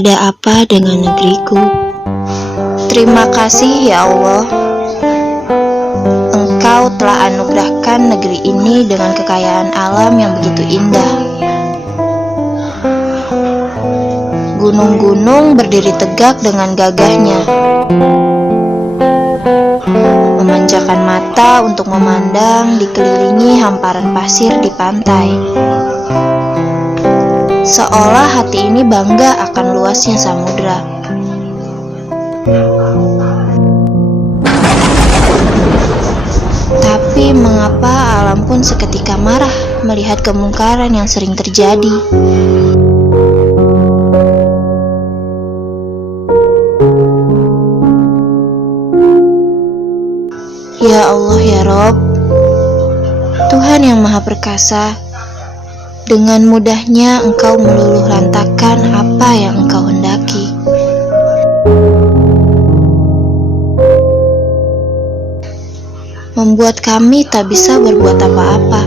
Ada apa dengan negeriku? Terima kasih ya Allah, Engkau telah anugerahkan negeri ini dengan kekayaan alam yang begitu indah. Gunung-gunung berdiri tegak dengan gagahnya, memanjakan mata untuk memandang dikelilingi hamparan pasir di pantai. Seolah hati ini bangga akan luasnya samudra. Tapi mengapa alam pun seketika marah melihat kemungkaran yang sering terjadi? Ya Allah ya Rob, Tuhan yang Maha Perkasa, dengan mudahnya Engkau meluluh lantakan apa yang Engkau hendaki. Membuat kami tak bisa berbuat apa-apa.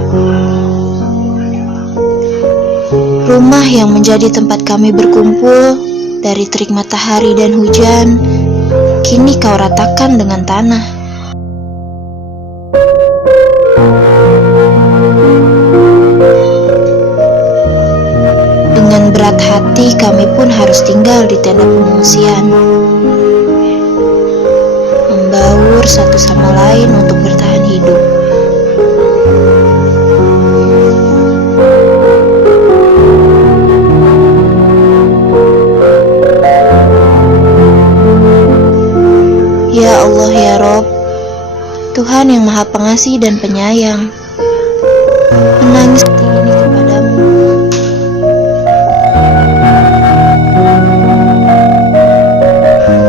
Rumah yang menjadi tempat kami berkumpul dari terik matahari dan hujan, kini Kau ratakan dengan tanah. Dengan berat hati kami pun harus tinggal di tenda pengungsian, membaur satu sama lain untuk bertahan hidup. Ya Allah ya Rob, Tuhan yang Maha Pengasih dan Penyayang, menangis hati ini kepadamu.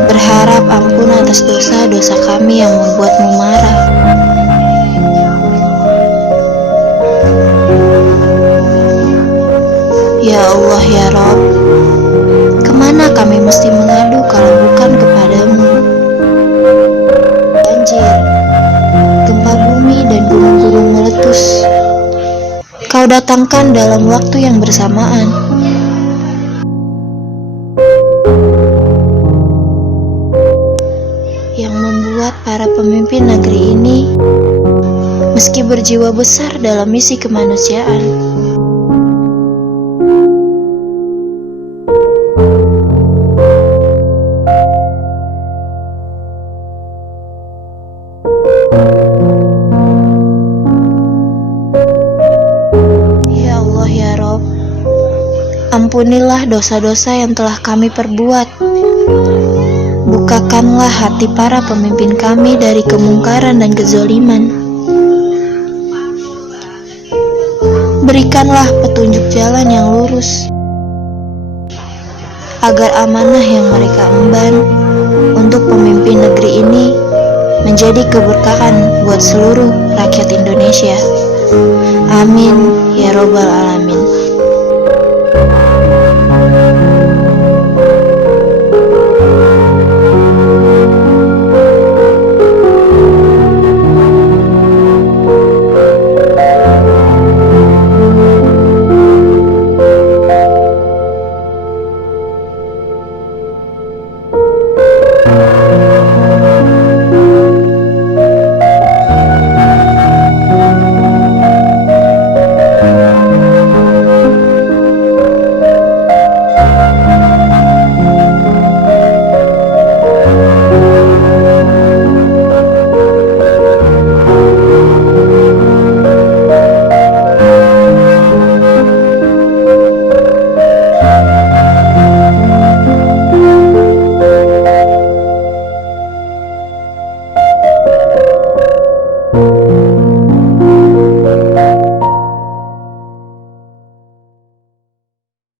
Berharap ampun atas dosa-dosa kami yang membuatmu marah. Ya Allah ya Rob, kemana kami mesti mengadu kalau bukan kepadamu? Banjir, gempa bumi dan gunung-gunung meletus, Kau datangkan dalam waktu yang bersamaan. Yang membuat para pemimpin negeri ini meski berjiwa besar dalam misi kemanusiaan. Ya Allah ya Rob, ampunilah dosa-dosa yang telah kami perbuat. Bukakanlah hati para pemimpin kami dari kemungkaran dan kezaliman. Berikanlah petunjuk jalan yang lurus, agar amanah yang mereka emban untuk pemimpin negeri ini menjadi keberkahan buat seluruh rakyat Indonesia. Amin ya Robbal Alamin.